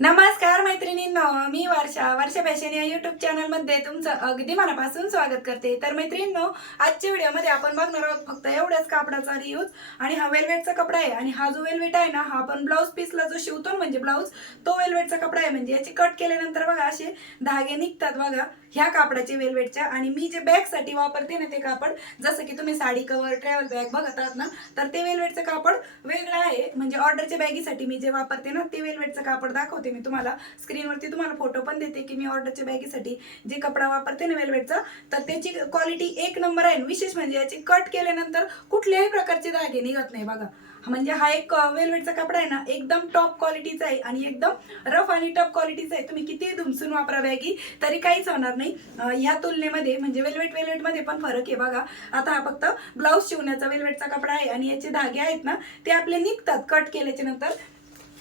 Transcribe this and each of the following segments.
नमस्कार मैत्रिणींनो, मी वर्षा फॅशन या युट्यूब चॅनलमध्ये तुमचं अगदी मनापासून स्वागत करते। तर मैत्रिणींनो, आजच्या व्हिडिओमध्ये आपण बघणार आहोत फक्त एवढ्याच कापडाचा रियूज आणि हा वेलवेटचा कपडा आहे। आणि हा जो वेलवेट आहे ना, हा आपण ब्लाउज पीसला जो शिवतो म्हणजे ब्लाउज, तो वेलवेटचा कपडा आहे। म्हणजे याची कट केल्यानंतर बघा असे धागे निघतात बघा ह्या कापडाचे वेलवेटच्या। आणि मी जे बॅग साठी वापरते ना ते कापड, जसं की तुम्ही साडी कव्हर ट्रॅव्हल बॅग बघत आहात ना, तर ते वेलवेटचं कापड वेगळं आहे। म्हणजे ऑर्डरच्या बॅगीसाठी मी जे वापरते ना ते वेलवेटचं कापड दाखवते मी तुम्हाला स्क्रीनवरती। तुम्हाला फोटो पण देते की मी ऑर्डरच्या बॅगीसाठी जे कपडा वापरते ना वेलवेटचा, तर त्याची क्वालिटी एक नंबर आहे। विशेष म्हणजे याची कट केल्यानंतर कुठल्याही प्रकारचे धागे निघत नाही बघा। म्हणजे हा एक वेलवेटचा कपडा आहे ना, एकदम टॉप क्वालिटीचा आहे आणि एकदम रफ आणि टफ क्वालिटीचा आहे। तुम्ही किती धुमसून वापरा बॅगी तरी काहीच होणार नाही। ह्या तुलनेमध्ये म्हणजे वेलवेट मध्ये पण फरक आहे बघा। आता हा फक्त ब्लाउज शिवण्याचा वेलवेटचा कपडा आहे आणि याचे धागे आहेत ना ते आपले निघतात कट केल्याच्या नंतर,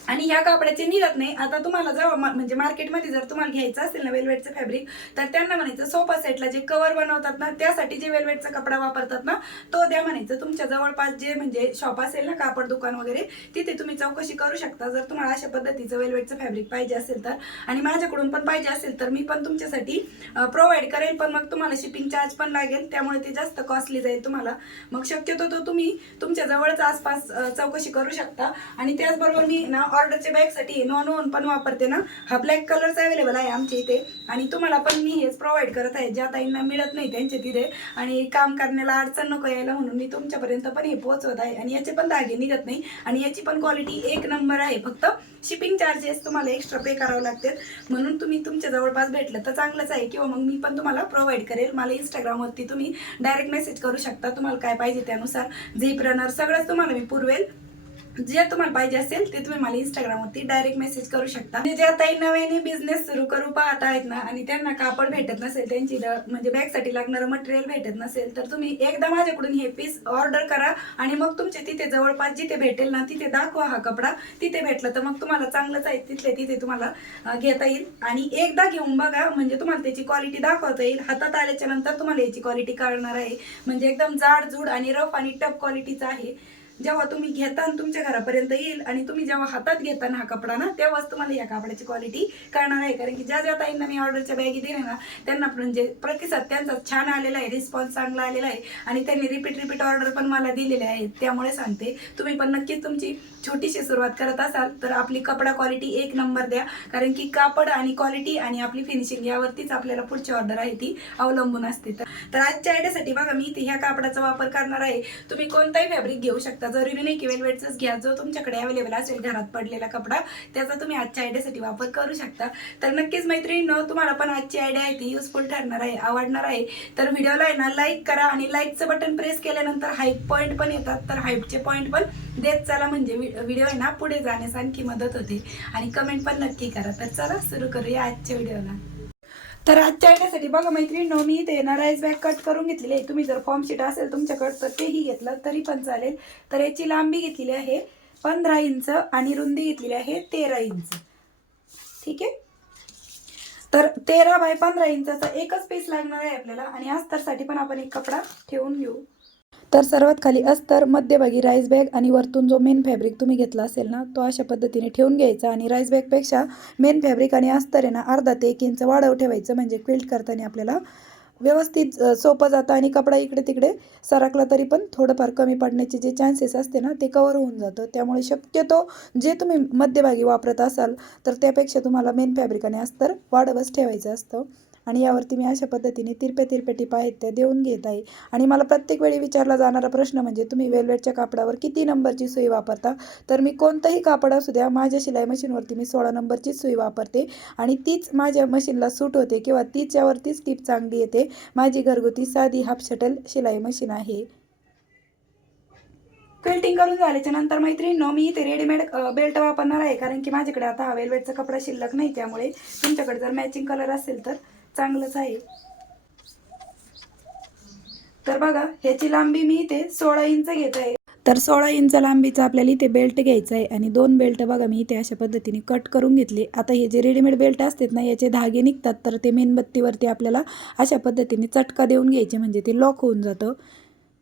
आणि ह्या कापडाचे निघत नाही। आता तुम्हाला जेव्हा म्हणजे मार्केटमध्ये जर तुम्हाला घ्यायचं असेल ना वेलवेटचं फॅब्रिक, तर त्यांना म्हणायचं सोफा सेटला जे कव्हर बनवतात ना त्यासाठी जे वेलवेटचा कपडा वापरतात ना तो द्या म्हणायचं। तुमच्या जवळपास जे म्हणजे शॉप असेल ना, कापड दुकान वगैरे, तिथे तुम्ही चौकशी करू शकता जर तुम्हाला अशा पद्धतीचं वेलवेटचं फॅब्रिक पाहिजे असेल तर। आणि माझ्याकडून पण पाहिजे असेल तर मी पण तुमच्यासाठी प्रोव्हाइड करेल, पण मग तुम्हाला शिपिंग चार्ज पण लागेल, त्यामुळे ते जास्त कॉस्टली जाईल तुम्हाला। मग शक्यतो तो तुम्ही तुमच्या जवळच आसपास चौकशी करू शकता। आणि त्याचबरोबर मी ना ऑर्डरच्या बॅग साठी नॉन ओन पण वापरते ना, हा ब्लॅक कलरचा अवेलेबल आहे आमच्या इथे। आणि तुम्हाला पण मी हेच प्रोव्हाइड करत आहे ज्या ताईंना मिळत नाही त्यांच्या तिथे आणि काम करण्याला अडचण नको यायला, म्हणून मी तुमच्यापर्यंत पण हे पोहोचवत आहे। आणि याचे पण धागे निघत नाही आणि याची पण क्वालिटी एक नंबर आहे। फक्त शिपिंग चार्जेस तुम्हाला एक्स्ट्रा पे करावे लागतात, म्हणून तुम्ही तुमच्या जवळपास भेटलं तर चांगलंच आहे, किंवा मग मी पण तुम्हाला प्रोव्हाइड करेल। मला इंस्टाग्रामवरती तुम्ही डायरेक्ट मेसेज करू शकता, तुम्हाला काय पाहिजे त्यानुसार झिप रनर सगळंच तुम्हाला मी पुरवेल। जे तुम्हाला पाहिजे असेल ते तुम्ही मला इंस्टाग्रामवरती डायरेक्ट मेसेज करू शकता। जे आता नव्याने बिझनेस सुरू करू पाहत आहेत ना आणि त्यांना कापड भेटत नसेल, त्यांची म्हणजे बॅग साठी लागणारं मटेरियल भेटत नसेल, तर तुम्ही एकदा माझ्याकडून हे पीस ऑर्डर करा आणि मग तुमच्या तिथे जवळपास जिथे भेटेल ना तिथे दाखवा हा कपडा। तिथे भेटलं तर मग तुम्हाला चांगलंच आहे, तिथले तिथे तुम्हाला घेता येईल। आणि एकदा घेऊन बघा म्हणजे तुम्हाला त्याची क्वालिटी दाखवता येईल। हातात आल्याच्या नंतर तुम्हाला याची क्वालिटी कळणार आहे। म्हणजे एकदम जाडजूड आणि रफ आणि टफ क्वालिटीचा आहे। जेव्हा तुम्ही घेता तुमच्या घरापर्यंत येईल आणि तुम्ही जेव्हा हातात घेता ना हा कपडा ना, तेव्हाच तुम्हाला या कापडाची क्वालिटी कळणार आहे। कारण की ज्या ज्या ताईंना मी ऑर्डरच्या बॅगी दिल्या ना त्यांना म्हणजे प्रतिसाद त्यांचा छान आलेला आहे, रिस्पॉन्स चांगला आलेला आहे आणि त्यांनी रिपीट ऑर्डर पण मला दिलेले आहेत। त्यामुळे सांगते तुम्ही पण नक्कीच तुमची छोटीशी सुरुवात करत असाल तर आपली कपडा क्वालिटी एक नंबर द्या, कारण की कापड आणि क्वालिटी आणि आपली फिनिशिंग यावरतीच आपल्याला पुढची ऑर्डर आहे ती अवलंबून असते। तर आजच्या आयडियासाठी बघा मी इथे ह्या कापडाचा वापर करणार आहे। तुम्ही कोणताही फॅब्रिक घेऊ शकता, जरुरी नाही की वेलवेटच घ्या। जो तुमच्याकडे अवेलेबल असेल घरात पडलेला कपडा त्याचा तुम्ही आजच्या आयडियासाठी वापर करू शकता। तर नक्कीच मैत्रिणींनो, तुम्हाला पण आजची आयडिया आहे ती युजफुल ठरणार आहे, आवडणार आहे। तर व्हिडिओला आहे ना लाईक करा आणि लाईकचं बटन प्रेस केल्यानंतर हाईप पॉईंट पण येतात, तर हाईपचे पॉईंट पण देत चला, म्हणजे व्हिडिओ आहे ना पुढे जाण्यास आणखी मदत होते। आणि कमेंट पण नक्की करा। तर चला सुरू करूया आजच्या व्हिडिओला। तर आजच्या आयडियासाठी बघा मैत्रिणींनो, मी इथे ना राईस बॅग कट करून घेतलेली आहे। तुम्ही जर फॉर्म शीट असेल तुमच्याकडे तर तेही घेतलं तरी पण चालेल। तर याची लांबी घेतलेली आहे 15 इंच आणि रुंदी घेतलेली आहे 13 इंच। ठीक आहे, तर 13 बाय 15 इंचाचा एकच पीस लागणार आहे आपल्याला। आणि अस्तरसाठी पण आपण एक कपडा ठेवून घेऊ। तर सर्वात खाली अस्तर, मध्यभागी राईस बॅग आणि वरतून जो मेन फॅब्रिक तुम्ही घेतला असेल ना तो अशा पद्धतीने ठेवून घ्यायचा। आणि राईस बॅगपेक्षा मेन फॅब्रिक आणि अस्तर आहे ना अर्धा ते 1 इंच वाढव ठेवायचं, म्हणजे क्विल्ट करताना आपल्याला व्यवस्थित सोपं जातं आणि कपडा इकडे तिकडे सरकला तरी पण थोडंफार कमी पडण्याचे जे चान्सेस असते ना ते कव्हर होऊन जातं। त्यामुळे शक्यतो जे तुम्ही मध्यभागी वापरत असाल तर त्यापेक्षा तुम्हाला मेन फॅब्रिक आणि अस्तर वाढवच ठेवायचं असतं। आणि यावरती मी अशा पद्धतीने तिरपे टिपा आहेत त्या देऊन घेत आहे। आणि मला प्रत्येक वेळी विचारला जाणारा प्रश्न म्हणजे तुम्ही वेलवेटच्या कापडावर किती नंबरची सुई वापरता? तर मी कोणतंही कापड असू द्या, माझ्या शिलाई मशीनवरती मी 16 नंबरची सुई वापरते आणि तीच माझ्या मशीनला सूट होते, किंवा तिच्यावरतीच टीप चांगली येते। माझी घरगुती साधी हाफ शटल शिलाई मशीन आहे। क्विल्टिंग करून झाल्याच्या नंतर मैत्रिणींनो, मी इथे रेडीमेड बेल्ट वापरणार आहे, कारण की माझ्याकडे आता हा वेलवेटचा कपडा शिल्लक नाही। त्यामुळे तुमच्याकडे जर मॅचिंग कलर असेल तर चांगलंच आहे। तर बघा ह्याची लांबी मी इथे 16 इंच घेत आहे। तर 16 इंच लांबीचा आपल्याला इथे बेल्ट घ्यायचा आहे आणि 2 बेल्ट बघा मी इथे अशा पद्धतीने कट करून घेतले। आता हे जे रेडीमेड बेल्ट असतात ना याचे धागे निघतात, तर ते मेणबत्तीवरती आपल्याला अशा पद्धतीने चटका देऊन घ्यायचे, म्हणजे ते लॉक होऊन जातं।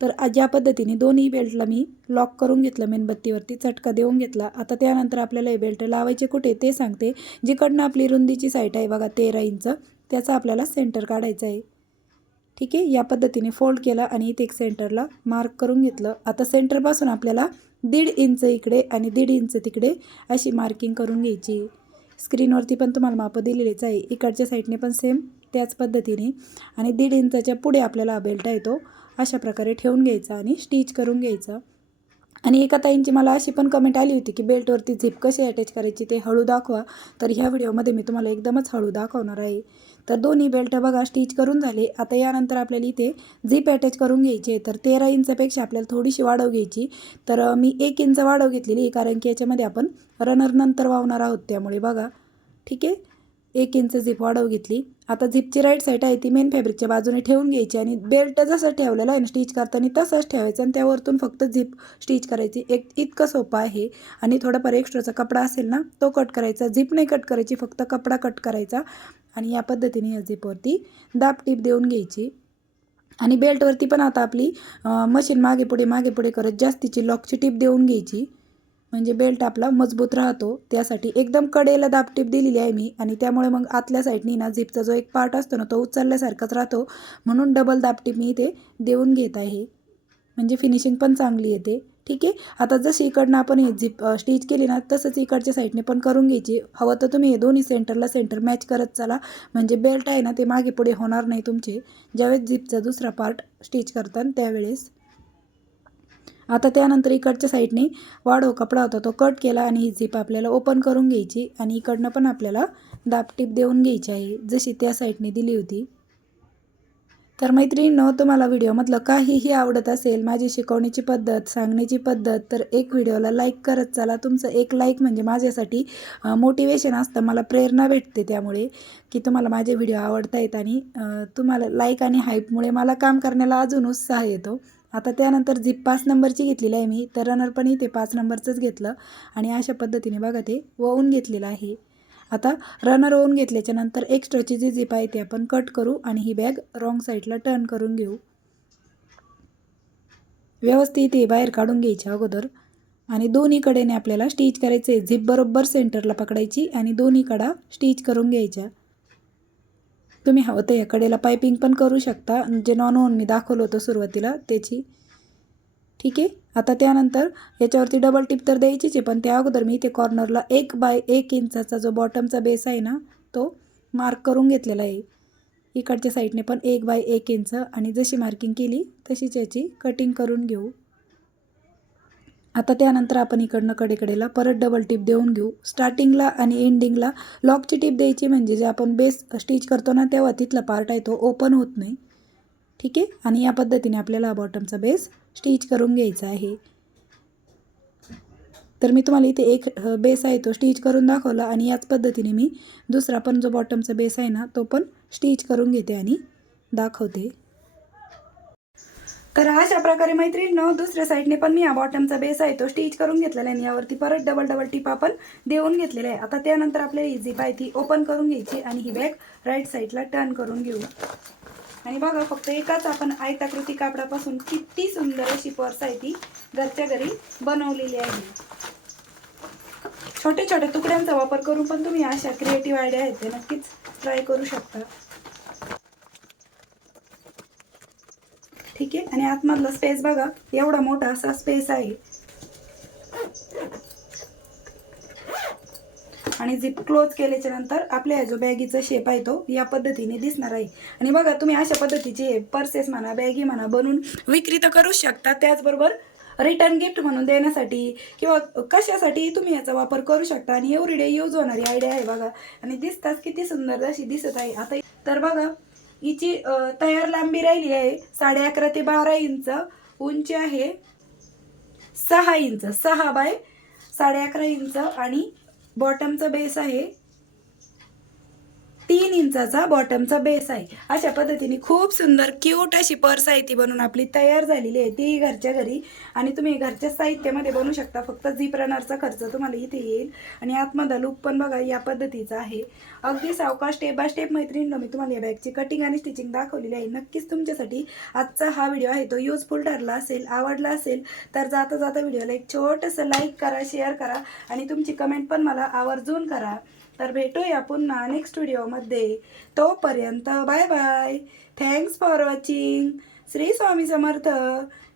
तर ज्या पद्धतीने दोन्ही बेल्टला मी लॉक करून घेतलं, मेणबत्तीवरती चटका देऊन घेतला. आता त्यानंतर आपल्याला हे बेल्ट लावायचे कुठे ते सांगते. जिकडनं आपली रुंदीची साईड आहे बघा 13 इंच, त्याचा आपल्याला सेंटर काढायचा आहे. ठीक आहे, या पद्धतीने फोल्ड केला आणि इथे एक सेंटरला मार्क करून घेतलं. आता सेंटरपासून आपल्याला 1.5 इंच इकडे आणि 1.5 इंच तिकडे अशी मार्किंग करून घ्यायची. स्क्रीनवरती पण तुम्हाला माप दिलेलेच आहे. इकडच्या साईडने पण सेम त्याच पद्धतीने आणि 1.5 इंचाच्या पुढे आपल्याला हा बेल्ट आहे तो अशा प्रकारे ठेवून घ्यायचा आणि स्टिच करून घ्यायचा. आणि एका ताईंची मला अशी पण कमेंट आली होती की बेल्टवरती झिप कशी अटॅच करायची ते हळू दाखवा. तर ह्या व्हिडिओमध्ये मी तुम्हाला एकदमच हळू दाखवणार आहे. तर दोन्ही बेल्ट बघा स्टिच करून झाले. आता यानंतर आपल्याला इथे झिप अटॅच करून घ्यायची आहे. तर 13 इंचापेक्षा आपल्याला थोडीशी वाढव घ्यायची. तर मी 1 इंच वाढव घेतलेली, कारण की याच्यामध्ये आपण रनर नंतर वावणार आहोत, त्यामुळे बघा. ठीक आहे, 1 इंच झिप वाढव घेतली. आता झिपची राईट साईड आहे ती मेन फॅब्रिकच्या बाजूने ठेवून घ्यायची आणि बेल्ट जसं ठेवलेलं आहे ना स्टिच करताना तसंच ठेवायचं आणि त्यावरतून फक्त झिप स्टिच करायची. इतकं सोपं आहे. आणि थोडाफार एक्स्ट्राचा कपडा असेल ना तो कट करायचा. झिप नाही कट करायची, फक्त कपडा कट करायचा आणि या पद्धतीने या झिपवरती दाब टीप देऊन घ्यायची. आणि बेल्टवरती पण आता आपली मशीन मागे पुढे करत जास्तीची लॉकची टीप देऊन घ्यायची, म्हणजे बेल्ट आपला मजबूत राहतो. त्यासाठी एकदम कडेला दाब टीप दिलेली आहे मी आणि त्यामुळे मग आतल्या साईडनी ना झिपचा जो एक पार्ट असतो ना तो उचलल्यासारखाच राहतो, म्हणून डबल दाब टीप मी इथे देऊन घेत आहे, म्हणजे फिनिशिंग पण चांगली येते. ठीक आहे, आता जशी इकडनं आपण हे झिप स्टिच केली ना तसंच इकडच्या साईडने पण करून घ्यायची. हवं तर तुम्ही हे दोन्ही सेंटरला सेंटर मॅच करत चला, म्हणजे बेल्ट आहे ना ते मागे पुढे होणार नाही तुमचे ज्यावेळेस झिपचा दुसरा पार्ट स्टिच करताना त्यावेळेस. आता त्यानंतर इकडच्या साईडने वाढव कपडा होता तो कट केला आणि ही झिप आपल्याला ओपन करून घ्यायची आणि इकडनं पण आपल्याला दाब टीप देऊन घ्यायची आहे जशी त्या साईडने दिली होती. तर मैत्रिणींनो, तुम्हाला व्हिडिओमधलं काहीही आवडत असेल, माझी शिकवण्याची पद्धत, सांगण्याची पद्धत, तर एक व्हिडिओला लाईक करत चला. तुमचं एक लाईक म्हणजे माझ्यासाठी मोटिवेशन असतं, मला प्रेरणा भेटते त्यामुळे की तुम्हाला माझे व्हिडिओ आवडतायत आणि तुम्हाला लाईक आणि हाईपमुळे मला काम करण्याला अजून उत्साह येतो. आता त्यानंतर झिप 5 नंबरची घेतलेली आहे मी, तर रनर पण इथे 5 नंबरचंच घेतलं आणि अशा पद्धतीने बघा ते वळून घेतलेलं आहे. आता रनर ओवून घेतल्याच्या नंतर एक्स्ट्राची जी झिप आहे ती आपण कट करू आणि ही बॅग रॉंग साईडला टर्न करून घेऊ. व्यवस्थित हे बाहेर काढून घ्यायच्या अगोदर आणि दोन्ही कडेने आपल्याला स्टिच करायचे. झिप बरोबर सेंटरला पकडायची आणि दोन्ही कडा स्टिच करून घ्यायच्या. तुम्ही हवं तर या कडेला पायपिंग पण करू शकता, जे नॉन ओन मी दाखवलं होतं सुरुवातीला त्याची. ठीक आहे, आता त्यानंतर याच्यावरती डबल टिप तर द्यायचीच आहे, पण त्या अगोदर मी इथे कॉर्नरला 1 बाय 1 इंचाचा जो बॉटमचा बेस आहे ना तो मार्क करून घेतलेला आहे. इकडच्या साईडने पण 1 बाय 1 इंच आणि जशी मार्किंग केली तशीच याची कटिंग करून घेऊ. आता त्यानंतर आपण इकडनं कडेकडेला परत डबल टिप देऊन घेऊ. स्टार्टिंगला आणि एंडिंगला लॉकची टिप द्यायची, म्हणजे जे आपण बेस स्टिच करतो ना तेव्हा तिथला पार्ट आहे तो ओपन होत नाही. ठीक आहे, आणि या पद्धतीने आपल्याला बॉटमचा बेस स्टिच करून घ्यायचा आहे. तर मी तुम्हाला इथे एक बेस आहे तो स्टिच करून दाखवला आणि याच पद्धतीने मी दुसरा पण जो बॉटमचा बेस आहे ना तो पण स्टिच करून घेते आणि दाखवते. तर अशा प्रकारे मैत्रिणींनो, दुसऱ्या साईडने पण मी हा बॉटमचा बेस आहे तो स्टिच करून घेतलेला आहे आणि यावरती परत डबल टिप आपण देऊन घेतलेला आहे. आता त्यानंतर आपल्याला ही झिप आहे ती ओपन करून घ्यायची आणि ही बॅग राईट साईडला टर्न करून घेऊ. आणि बघा, फक्त एकाच आपण आयताकृती कापडापासून किती सुंदर अशी पर्स आहे ती घरच्या घरी बनवलेली आहे. छोटे छोटे तुकड्यांचा वापर करून पण तुम्ही अशा क्रिएटिव्ह आयडिया आहेत ते नक्कीच ट्राय करू शकता. ठीक आहे, आणि आतमधला स्पेस बघा, एवढा मोठा असा स्पेस आहे आणि झिप क्लोज केल्याच्या नंतर आपल्या जो बॅगीचा शेप आहे तो या पद्धतीने दिसणार आहे. आणि बघा, तुम्ही अशा पद्धतीचे पर्सेस म्हणा, बॅगी म्हणा बनवून विक्री तर करूच शकता, त्याचबरोबर रिटर्न गिफ्ट म्हणून देण्यासाठी किंवा कशासाठी तुम्ही याचा वापर करू शकता आणि एव्हरीडे यूज होणारी आयडिया आहे बघा. आणि दिसतात किती सुंदर अशी दिसत आहे. आता तर बघा, हिची तयार लांबी राहिली आहे 11.5 ते 12 इंच, उंची आहे 6 इंच, 6 बाय 11.5 इंच आणि बॉटमचा बेस आहे 3 इंचाचा बॉटमचा बेस आहे. अशा पद्धतीने खूप सुंदर क्यूट अशी पर्स आहे ती बनवून आपली तयार झालेली आहे, ती घरच्या घरी. आणि तुम्ही घरच्या साहित्यामध्ये बनवू शकता. फक्त झिप रनरचा खर्च तुम्हाला इथे येईल. आणि आतमध्ये लूक पण बघा या पद्धतीचा आहे. अगदी सावकाश स्टेप बाय स्टेप मैत्रिणींनो मी तुम्हाला या बॅगची कटिंग आणि स्टिचिंग दाखवलेली आहे. नक्कीच तुमच्यासाठी आजचा हा व्हिडिओ आहे तो युजफुल ठरला असेल, आवडला असेल तर जाता जाता व्हिडिओला एक छोटंसं लाईक करा, शेअर करा आणि तुमची कमेंट पण मला आवर्जून करा. तर भेटूया पुन्हा नेक्स्ट व्हिडिओमध्ये. तोपर्यंत bye bye. Thanks for watching. Shri Swami Samarth.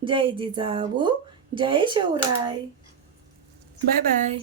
जय जिजाऊ, जय शिवराय. Bye bye.